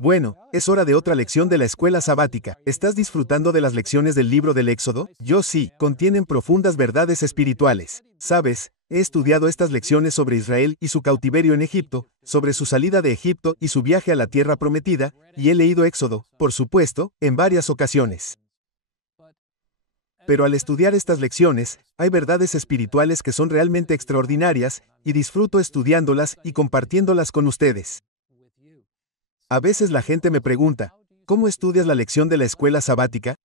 Bueno, es hora de otra lección de la escuela sabática. ¿Estás disfrutando de las lecciones del libro del Éxodo? Yo sí, contienen profundas verdades espirituales. ¿Sabes? He estudiado estas lecciones sobre Israel y su cautiverio en Egipto, sobre su salida de Egipto y su viaje a la tierra prometida, y he leído Éxodo, por supuesto, en varias ocasiones. Pero al estudiar estas lecciones, hay verdades espirituales que son realmente extraordinarias, y disfruto estudiándolas y compartiéndolas con ustedes. A veces la gente me pregunta, ¿cómo estudias la lección de la escuela sabática?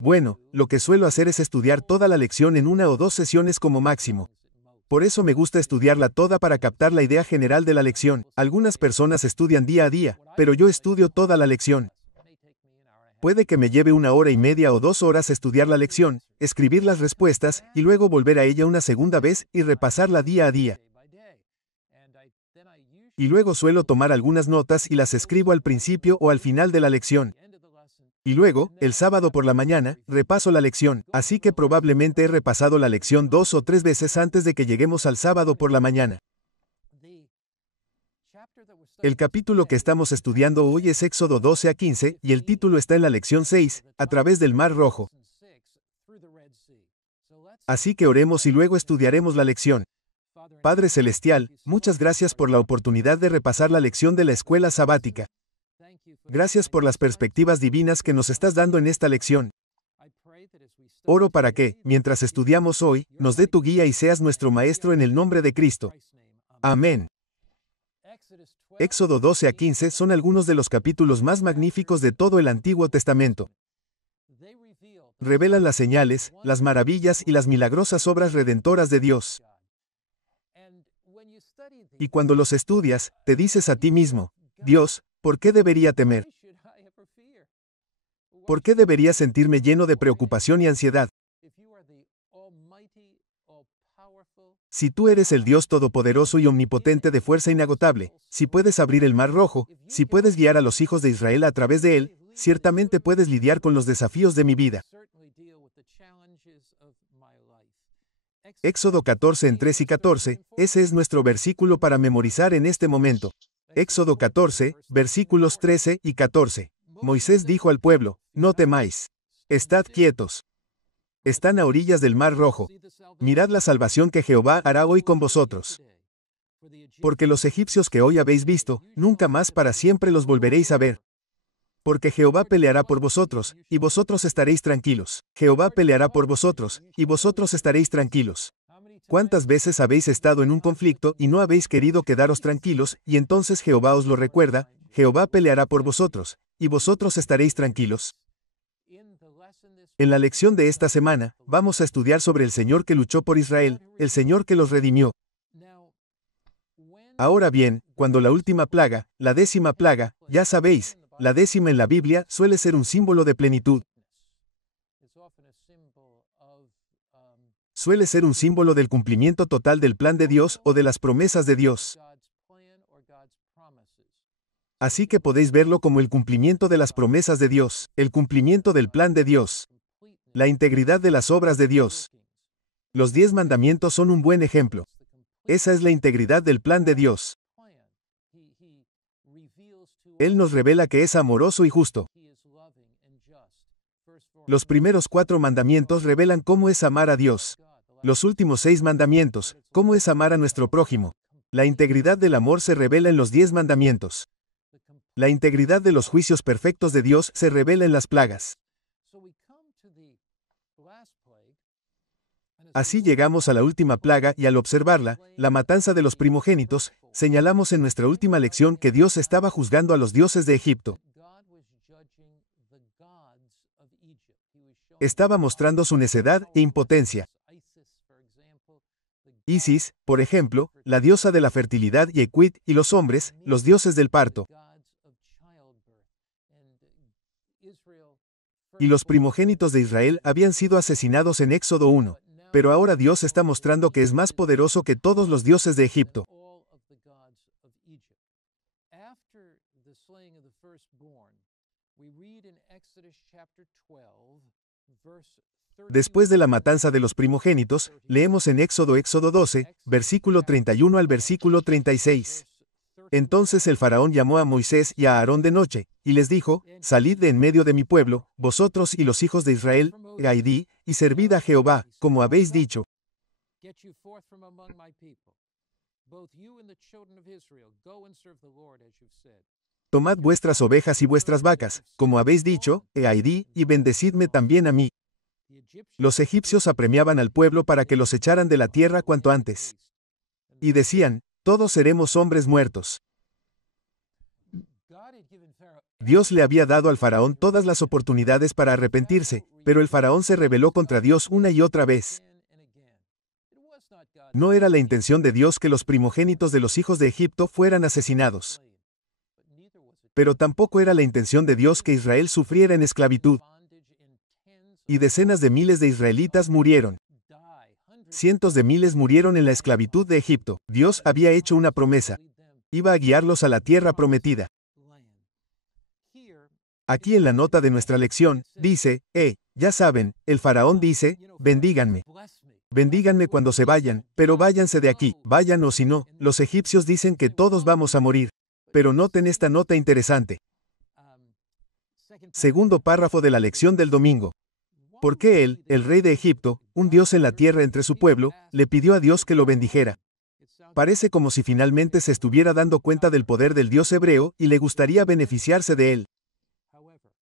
Bueno, lo que suelo hacer es estudiar toda la lección en 1 o 2 sesiones como máximo. Por eso me gusta estudiarla toda para captar la idea general de la lección. Algunas personas estudian día a día, pero yo estudio toda la lección. Puede que me lleve 1 hora y media o 2 horas estudiar la lección, escribir las respuestas, y luego volver a ella una segunda vez y repasarla día a día. Y luego suelo tomar algunas notas y las escribo al principio o al final de la lección. Y luego, el sábado por la mañana, repaso la lección, así que probablemente he repasado la lección 2 o 3 veces antes de que lleguemos al sábado por la mañana. El capítulo que estamos estudiando hoy es Éxodo 12 a 15, y el título está en la lección 6, a través del Mar Rojo. Así que oremos y luego estudiaremos la lección. Padre Celestial, muchas gracias por la oportunidad de repasar la lección de la escuela sabática. Gracias por las perspectivas divinas que nos estás dando en esta lección. Oro para que, mientras estudiamos hoy, nos dé tu guía y seas nuestro Maestro en el nombre de Cristo. Amén. Éxodo 12 a 15 son algunos de los capítulos más magníficos de todo el Antiguo Testamento. Revelan las señales, las maravillas y las milagrosas obras redentoras de Dios. Y cuando los estudias, te dices a ti mismo, Dios, ¿por qué debería temer? ¿Por qué debería sentirme lleno de preocupación y ansiedad? Si tú eres el Dios todopoderoso y omnipotente de fuerza inagotable, si puedes abrir el Mar Rojo, si puedes guiar a los hijos de Israel a través de él, ciertamente puedes lidiar con los desafíos de mi vida. Éxodo 14 en 3 y 14, ese es nuestro versículo para memorizar en este momento. Éxodo 14, versículos 13 y 14. Moisés dijo al pueblo, no temáis. Estad quietos. Están a orillas del Mar Rojo. Mirad la salvación que Jehová hará hoy con vosotros. Porque los egipcios que hoy habéis visto, nunca más para siempre los volveréis a ver. Porque Jehová peleará por vosotros, y vosotros estaréis tranquilos. Jehová peleará por vosotros, y vosotros estaréis tranquilos. ¿Cuántas veces habéis estado en un conflicto y no habéis querido quedaros tranquilos, y entonces Jehová os lo recuerda, Jehová peleará por vosotros, y vosotros estaréis tranquilos? En la lección de esta semana, vamos a estudiar sobre el Señor que luchó por Israel, el Señor que los redimió. Ahora bien, cuando la última plaga, la 10ª plaga, ya sabéis, la 10ª en la Biblia suele ser un símbolo de plenitud. Suele ser un símbolo del cumplimiento total del plan de Dios o de las promesas de Dios. Así que podéis verlo como el cumplimiento de las promesas de Dios, el cumplimiento del plan de Dios, la integridad de las obras de Dios. Los 10 mandamientos son un buen ejemplo. Esa es la integridad del plan de Dios. Él nos revela que es amoroso y justo. Los primeros 4 mandamientos revelan cómo es amar a Dios. Los últimos 6 mandamientos, cómo es amar a nuestro prójimo. La integridad del amor se revela en los 10 mandamientos. La integridad de los juicios perfectos de Dios se revela en las plagas. Así llegamos a la última plaga y al observarla, la matanza de los primogénitos, señalamos en nuestra última lección que Dios estaba juzgando a los dioses de Egipto. Estaba mostrando su necedad e impotencia. Isis, por ejemplo, la diosa de la fertilidad, y Equit, y los hombres, los dioses del parto. Y los primogénitos de Israel habían sido asesinados en Éxodo 1. Pero ahora Dios está mostrando que es más poderoso que todos los dioses de Egipto. Después de la matanza de los primogénitos, leemos en Éxodo 12, versículo 31 al versículo 36. Entonces el faraón llamó a Moisés y a Aarón de noche, y les dijo, salid de en medio de mi pueblo, vosotros y los hijos de Israel, y servid a Jehová, como habéis dicho. Tomad vuestras ovejas y vuestras vacas, como habéis dicho, y bendecidme también a mí. Los egipcios apremiaban al pueblo para que los echaran de la tierra cuanto antes. Y decían, todos seremos hombres muertos. Dios le había dado al faraón todas las oportunidades para arrepentirse, pero el faraón se rebeló contra Dios una y otra vez. No era la intención de Dios que los primogénitos de los hijos de Egipto fueran asesinados. Pero tampoco era la intención de Dios que Israel sufriera en esclavitud. Y decenas de miles de israelitas murieron. Cientos de miles murieron en la esclavitud de Egipto. Dios había hecho una promesa. Iba a guiarlos a la tierra prometida. Aquí en la nota de nuestra lección, dice, ya saben, el faraón dice, bendíganme. Bendíganme cuando se vayan, pero váyanse de aquí, vayan o si no, los egipcios dicen que todos vamos a morir. Pero noten esta nota interesante. Segundo párrafo de la lección del domingo. ¿Por qué él, el rey de Egipto, un Dios en la tierra entre su pueblo, le pidió a Dios que lo bendijera? Parece como si finalmente se estuviera dando cuenta del poder del Dios hebreo y le gustaría beneficiarse de él.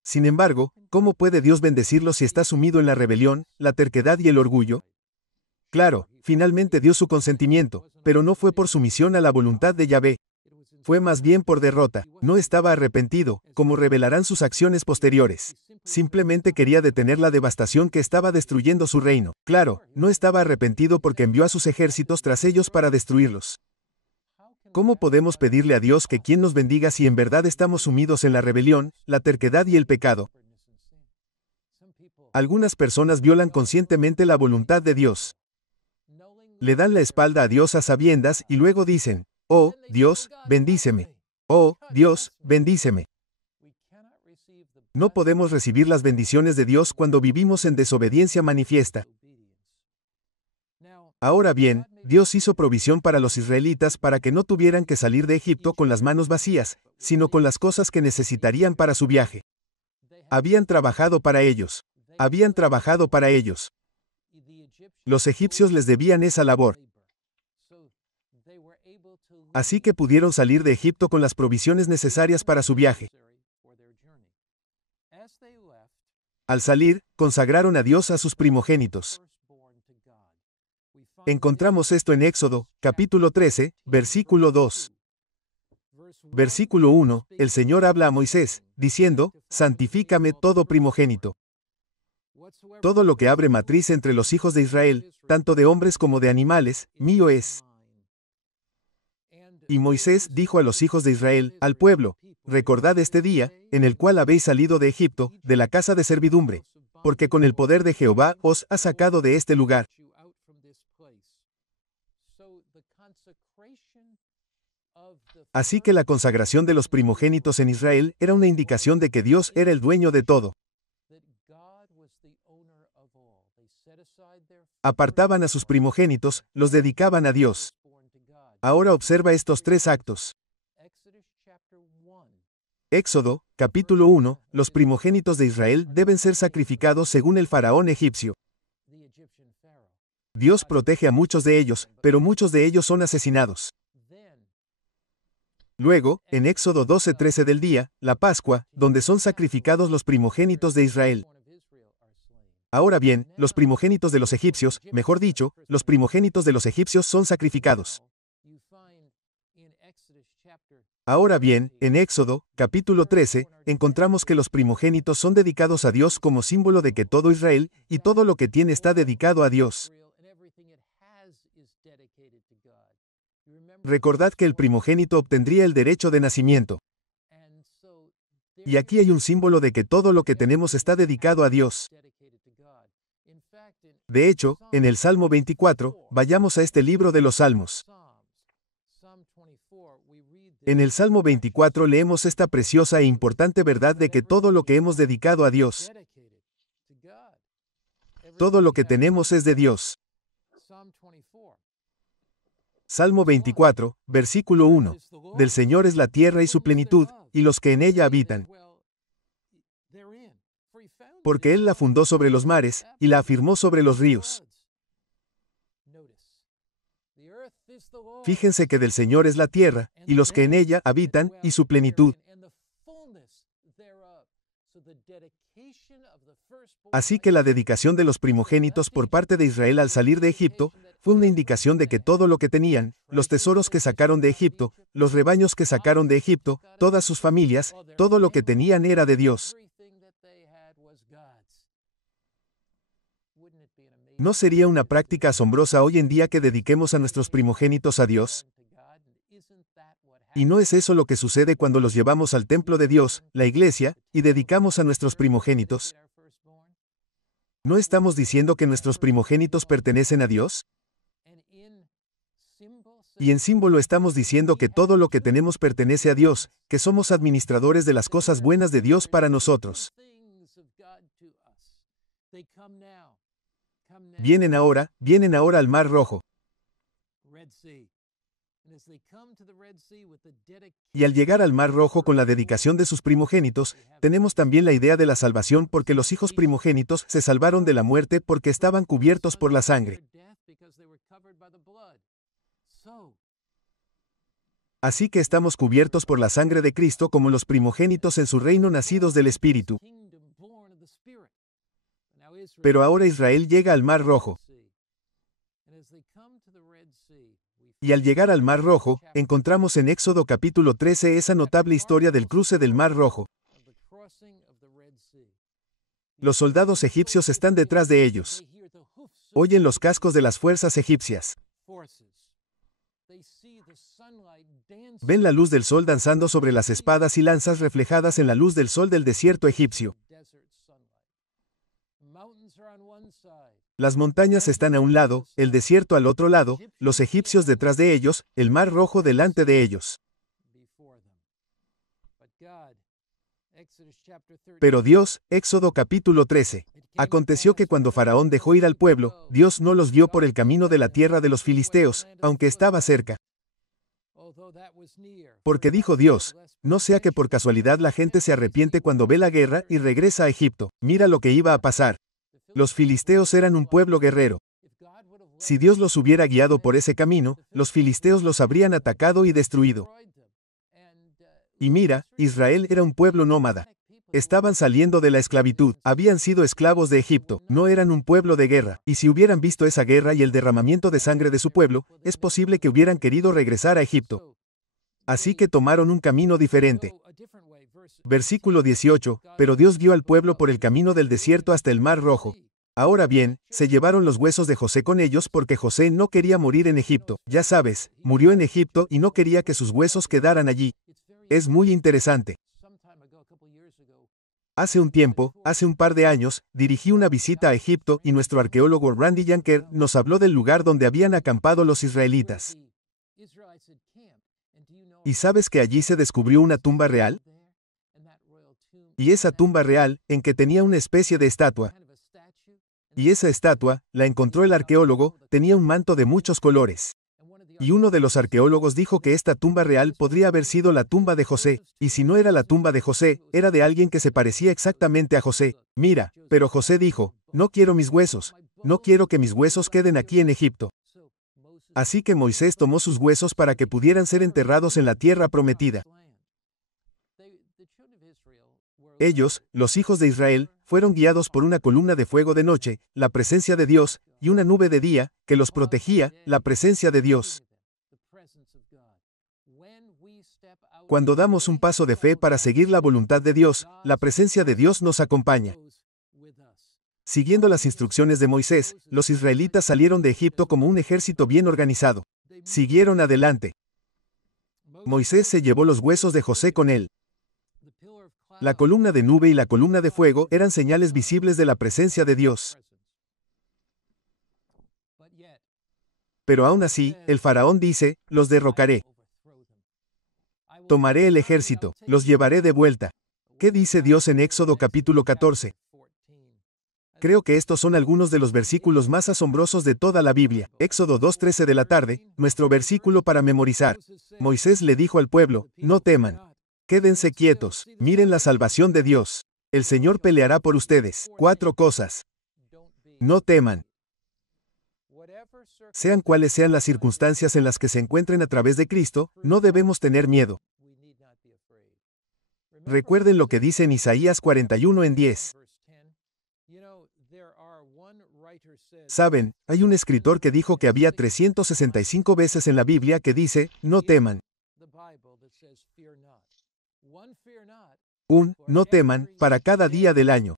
Sin embargo, ¿cómo puede Dios bendecirlo si está sumido en la rebelión, la terquedad y el orgullo? Claro, finalmente dio su consentimiento, pero no fue por sumisión a la voluntad de Yahvé. Fue más bien por derrota. No estaba arrepentido, como revelarán sus acciones posteriores. Simplemente quería detener la devastación que estaba destruyendo su reino. Claro, no estaba arrepentido porque envió a sus ejércitos tras ellos para destruirlos. ¿Cómo podemos pedirle a Dios que quien nos bendiga si en verdad estamos sumidos en la rebelión, la terquedad y el pecado? Algunas personas violan conscientemente la voluntad de Dios. Le dan la espalda a Dios a sabiendas y luego dicen, oh, Dios, bendíceme. Oh, Dios, bendíceme. No podemos recibir las bendiciones de Dios cuando vivimos en desobediencia manifiesta. Ahora bien, Dios hizo provisión para los israelitas para que no tuvieran que salir de Egipto con las manos vacías, sino con las cosas que necesitarían para su viaje. Habían trabajado para ellos. Habían trabajado para ellos. Los egipcios les debían esa labor. Así que pudieron salir de Egipto con las provisiones necesarias para su viaje. Al salir, consagraron a Dios a sus primogénitos. Encontramos esto en Éxodo, capítulo 13, versículo 2. Versículo 1, el Señor habla a Moisés, diciendo, santifícame todo primogénito. Todo lo que abre matriz entre los hijos de Israel, tanto de hombres como de animales, mío es. Y Moisés dijo a los hijos de Israel, al pueblo, recordad este día, en el cual habéis salido de Egipto, de la casa de servidumbre, porque con el poder de Jehová os ha sacado de este lugar. Así que la consagración de los primogénitos en Israel era una indicación de que Dios era el dueño de todo. Apartaban a sus primogénitos, los dedicaban a Dios. Ahora observa estos tres actos. Éxodo, capítulo 1, los primogénitos de Israel deben ser sacrificados según el faraón egipcio. Dios protege a muchos de ellos, pero muchos de ellos son asesinados. Luego, en Éxodo 12:13 del día, la Pascua, donde son sacrificados los primogénitos de Israel. Ahora bien, los primogénitos de los egipcios, mejor dicho, los primogénitos de los egipcios son sacrificados. Ahora bien, en Éxodo, capítulo 13, encontramos que los primogénitos son dedicados a Dios como símbolo de que todo Israel, y todo lo que tiene está dedicado a Dios. Recordad que el primogénito obtendría el derecho de nacimiento. Y aquí hay un símbolo de que todo lo que tenemos está dedicado a Dios. De hecho, en el Salmo 24, vayamos a este libro de los Salmos. En el Salmo 24 leemos esta preciosa e importante verdad de que todo lo que hemos dedicado a Dios, todo lo que tenemos es de Dios. Salmo 24, versículo 1. Del Señor es la tierra y su plenitud, y los que en ella habitan. Porque Él la fundó sobre los mares, y la afirmó sobre los ríos. Fíjense que del Señor es la tierra, y los que en ella habitan, y su plenitud. Así que la dedicación de los primogénitos por parte de Israel al salir de Egipto, fue una indicación de que todo lo que tenían, los tesoros que sacaron de Egipto, los rebaños que sacaron de Egipto, todas sus familias, todo lo que tenían era de Dios. ¿No sería una práctica asombrosa hoy en día que dediquemos a nuestros primogénitos a Dios? ¿Y no es eso lo que sucede cuando los llevamos al templo de Dios, la iglesia, y dedicamos a nuestros primogénitos? ¿No estamos diciendo que nuestros primogénitos pertenecen a Dios? Y en símbolo estamos diciendo que todo lo que tenemos pertenece a Dios, que somos administradores de las cosas buenas de Dios para nosotros. Vienen ahora al Mar Rojo. Y al llegar al Mar Rojo con la dedicación de sus primogénitos, tenemos también la idea de la salvación porque los hijos primogénitos se salvaron de la muerte porque estaban cubiertos por la sangre. Así que estamos cubiertos por la sangre de Cristo como los primogénitos en su reino nacidos del Espíritu. Pero ahora Israel llega al Mar Rojo. Y al llegar al Mar Rojo, encontramos en Éxodo capítulo 13 esa notable historia del cruce del Mar Rojo. Los soldados egipcios están detrás de ellos. Oyen los cascos de las fuerzas egipcias. Ven la luz del sol danzando sobre las espadas y lanzas reflejadas en la luz del sol del desierto egipcio. Las montañas están a un lado, el desierto al otro lado, los egipcios detrás de ellos, el Mar Rojo delante de ellos. Pero Dios, Éxodo capítulo 13. Aconteció que cuando Faraón dejó ir al pueblo, Dios no los guió por el camino de la tierra de los filisteos, aunque estaba cerca. Porque dijo Dios, no sea que por casualidad la gente se arrepiente cuando ve la guerra y regresa a Egipto. Mira lo que iba a pasar. Los filisteos eran un pueblo guerrero. Si Dios los hubiera guiado por ese camino, los filisteos los habrían atacado y destruido. Y mira, Israel era un pueblo nómada. Estaban saliendo de la esclavitud, habían sido esclavos de Egipto, no eran un pueblo de guerra, y si hubieran visto esa guerra y el derramamiento de sangre de su pueblo, es posible que hubieran querido regresar a Egipto. Así que tomaron un camino diferente. Versículo 18, pero Dios guió al pueblo por el camino del desierto hasta el Mar Rojo. Ahora bien, se llevaron los huesos de José con ellos porque José no quería morir en Egipto. Ya sabes, murió en Egipto y no quería que sus huesos quedaran allí. Es muy interesante. Hace un par de años, dirigí una visita a Egipto y nuestro arqueólogo Randy Yanker nos habló del lugar donde habían acampado los israelitas. ¿Y sabes que allí se descubrió una tumba real? Y esa tumba real, en que tenía una especie de estatua. Y esa estatua, la encontró el arqueólogo, tenía un manto de muchos colores. Y uno de los arqueólogos dijo que esta tumba real podría haber sido la tumba de José, y si no era la tumba de José, era de alguien que se parecía exactamente a José. Mira, pero José dijo, no quiero mis huesos, no quiero que mis huesos queden aquí en Egipto. Así que Moisés tomó sus huesos para que pudieran ser enterrados en la tierra prometida. Ellos, los hijos de Israel, fueron guiados por una columna de fuego de noche, la presencia de Dios, y una nube de día, que los protegía, la presencia de Dios. Cuando damos un paso de fe para seguir la voluntad de Dios, la presencia de Dios nos acompaña. Siguiendo las instrucciones de Moisés, los israelitas salieron de Egipto como un ejército bien organizado. Siguieron adelante. Moisés se llevó los huesos de José con él. La columna de nube y la columna de fuego eran señales visibles de la presencia de Dios. Pero aún así, el faraón dice, los derrocaré. Tomaré el ejército, los llevaré de vuelta. ¿Qué dice Dios en Éxodo capítulo 14? Creo que estos son algunos de los versículos más asombrosos de toda la Biblia. Éxodo 2:13 de la tarde, nuestro versículo para memorizar. Moisés le dijo al pueblo, no teman. Quédense quietos, miren la salvación de Dios. El Señor peleará por ustedes. 4 cosas. No teman. Sean cuales sean las circunstancias en las que se encuentren a través de Cristo, no debemos tener miedo. Recuerden lo que dice en Isaías 41:10. Saben, hay un escritor que dijo que había 365 veces en la Biblia que dice, no teman. No teman, para cada día del año.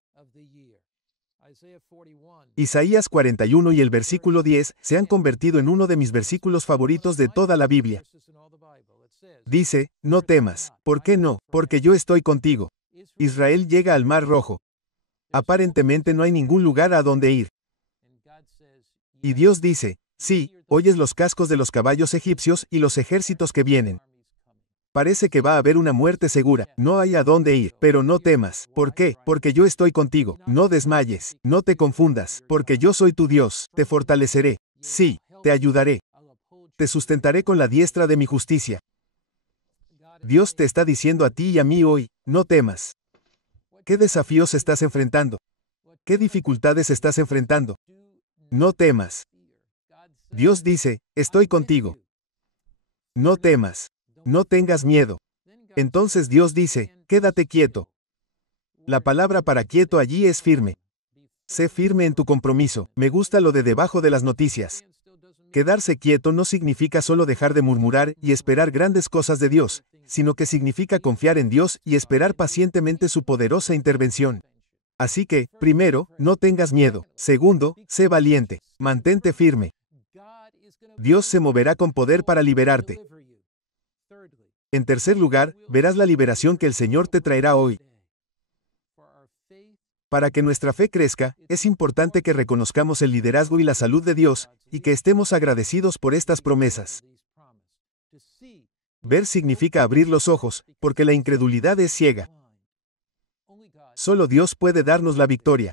Isaías 41 y el versículo 10 se han convertido en uno de mis versículos favoritos de toda la Biblia. Dice, no temas. ¿Por qué no? Porque yo estoy contigo. Israel llega al Mar Rojo. Aparentemente no hay ningún lugar a donde ir. Y Dios dice, sí, oyes los cascos de los caballos egipcios y los ejércitos que vienen. Parece que va a haber una muerte segura, no hay a dónde ir, pero no temas. ¿Por qué? Porque yo estoy contigo. No desmayes, no te confundas, porque yo soy tu Dios, te fortaleceré. Sí, te ayudaré. Te sustentaré con la diestra de mi justicia. Dios te está diciendo a ti y a mí hoy, no temas. ¿Qué desafíos estás enfrentando? ¿Qué dificultades estás enfrentando? No temas. Dios dice, estoy contigo. No temas. No tengas miedo. Entonces Dios dice, quédate quieto. La palabra para quieto allí es firme. Sé firme en tu compromiso. Me gusta lo de debajo de las noticias. Quedarse quieto no significa solo dejar de murmurar y esperar grandes cosas de Dios, sino que significa confiar en Dios y esperar pacientemente su poderosa intervención. Así que, primero, no tengas miedo. Segundo, sé valiente. Mantente firme. Dios se moverá con poder para liberarte. En tercer lugar, verás la liberación que el Señor te traerá hoy. Para que nuestra fe crezca, es importante que reconozcamos el liderazgo y la salud de Dios, y que estemos agradecidos por estas promesas. Ver significa abrir los ojos, porque la incredulidad es ciega. Solo Dios puede darnos la victoria.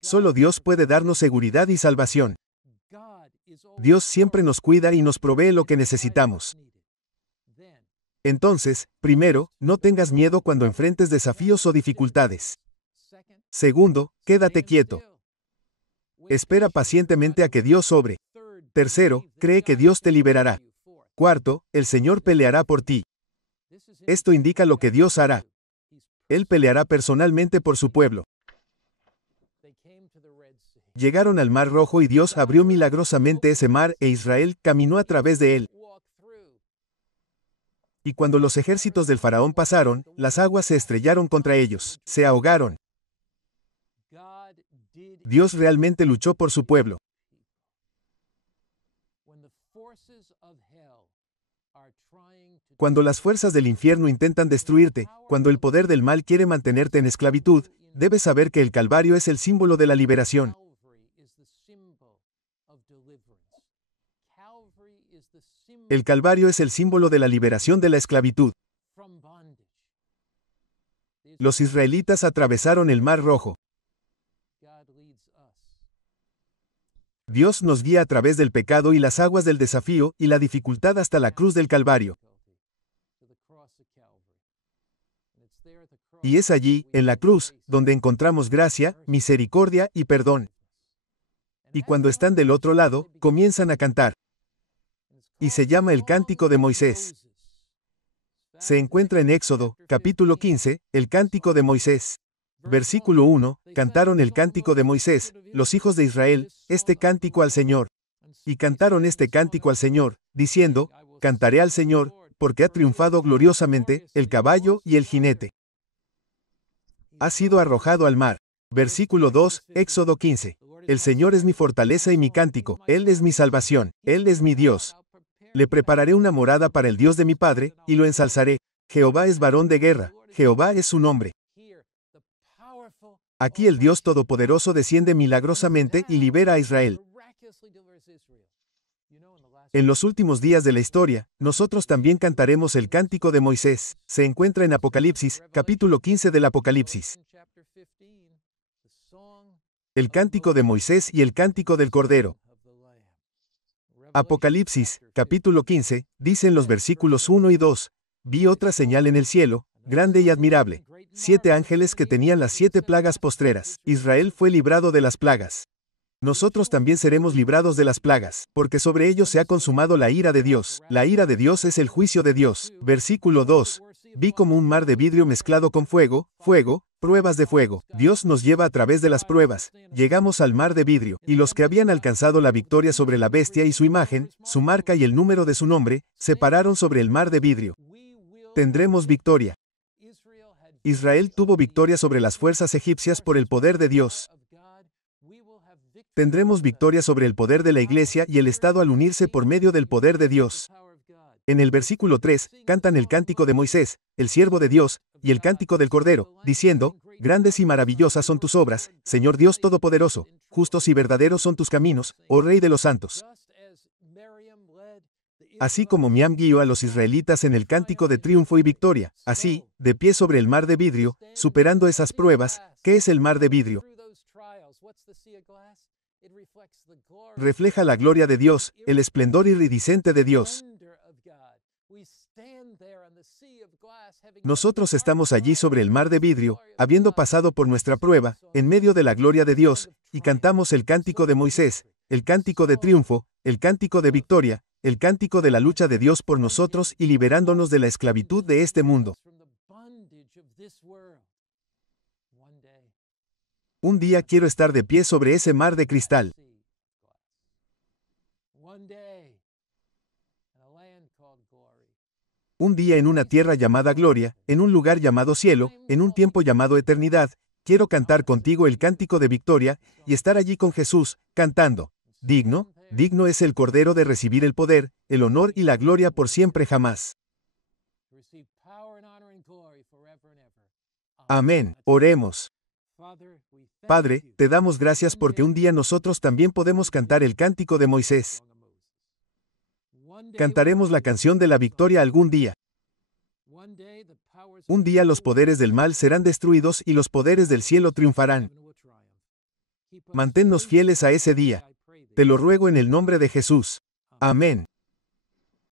Solo Dios puede darnos seguridad y salvación. Dios siempre nos cuida y nos provee lo que necesitamos. Entonces, primero, no tengas miedo cuando enfrentes desafíos o dificultades. Segundo, quédate quieto. Espera pacientemente a que Dios obre. Tercero, cree que Dios te liberará. Cuarto, el Señor peleará por ti. Esto indica lo que Dios hará. Él peleará personalmente por su pueblo. Llegaron al Mar Rojo y Dios abrió milagrosamente ese mar e Israel caminó a través de él. Y cuando los ejércitos del faraón pasaron, las aguas se estrellaron contra ellos, se ahogaron. Dios realmente luchó por su pueblo. Cuando las fuerzas del infierno intentan destruirte, cuando el poder del mal quiere mantenerte en esclavitud, debes saber que el Calvario es el símbolo de la liberación. El Calvario es el símbolo de la liberación de la esclavitud. Los israelitas atravesaron el Mar Rojo. Dios nos guía a través del pecado y las aguas del desafío y la dificultad hasta la cruz del Calvario. Y es allí, en la cruz, donde encontramos gracia, misericordia y perdón. Y cuando están del otro lado, comienzan a cantar. Y se llama el Cántico de Moisés. Se encuentra en Éxodo, capítulo 15, el Cántico de Moisés. Versículo 1, cantaron el Cántico de Moisés, los hijos de Israel, este cántico al Señor. Y cantaron este cántico al Señor, diciendo, cantaré al Señor, porque ha triunfado gloriosamente, el caballo y el jinete. Ha sido arrojado al mar. Versículo 2, Éxodo 15. El Señor es mi fortaleza y mi cántico, Él es mi salvación, Él es mi Dios. Le prepararé una morada para el Dios de mi Padre, y lo ensalzaré. Jehová es varón de guerra, Jehová es su nombre. Aquí el Dios Todopoderoso desciende milagrosamente y libera a Israel. En los últimos días de la historia, nosotros también cantaremos el Cántico de Moisés. Se encuentra en Apocalipsis, capítulo 15 del Apocalipsis. El cántico de Moisés y el cántico del Cordero. Apocalipsis, capítulo 15, dicen los versículos 1 y 2. Vi otra señal en el cielo, grande y admirable. 7 ángeles que tenían las 7 plagas postreras. Israel fue librado de las plagas. Nosotros también seremos librados de las plagas, porque sobre ellos se ha consumado la ira de Dios. La ira de Dios es el juicio de Dios. Versículo 2. Vi como un mar de vidrio mezclado con fuego, pruebas de fuego. Dios nos lleva a través de las pruebas. Llegamos al mar de vidrio, y los que habían alcanzado la victoria sobre la bestia y su imagen, su marca y el número de su nombre, se pararon sobre el mar de vidrio. Tendremos victoria. Israel tuvo victoria sobre las fuerzas egipcias por el poder de Dios. Tendremos victoria sobre el poder de la Iglesia y el Estado al unirse por medio del poder de Dios. En el versículo 3, cantan el cántico de Moisés, el siervo de Dios, y el cántico del Cordero, diciendo, grandes y maravillosas son tus obras, Señor Dios Todopoderoso, justos y verdaderos son tus caminos, oh Rey de los santos. Así como Miam guió a los israelitas en el cántico de triunfo y victoria, así, de pie sobre el mar de vidrio, superando esas pruebas, ¿qué es el mar de vidrio? Refleja la gloria de Dios, el esplendor iridiscente de Dios. Nosotros estamos allí sobre el mar de vidrio, habiendo pasado por nuestra prueba, en medio de la gloria de Dios, y cantamos el cántico de Moisés, el cántico de triunfo, el cántico de victoria, el cántico de la lucha de Dios por nosotros y liberándonos de la esclavitud de este mundo. Un día quiero estar de pie sobre ese mar de cristal. Un día en una tierra llamada gloria, en un lugar llamado cielo, en un tiempo llamado eternidad, quiero cantar contigo el cántico de victoria, y estar allí con Jesús, cantando. Digno es el Cordero de recibir el poder, el honor y la gloria por siempre jamás. Amén. Oremos. Padre, te damos gracias porque un día nosotros también podemos cantar el cántico de Moisés. Cantaremos la canción de la victoria algún día. Un día los poderes del mal serán destruidos y los poderes del cielo triunfarán. Manténnos fieles a ese día. Te lo ruego en el nombre de Jesús. Amén.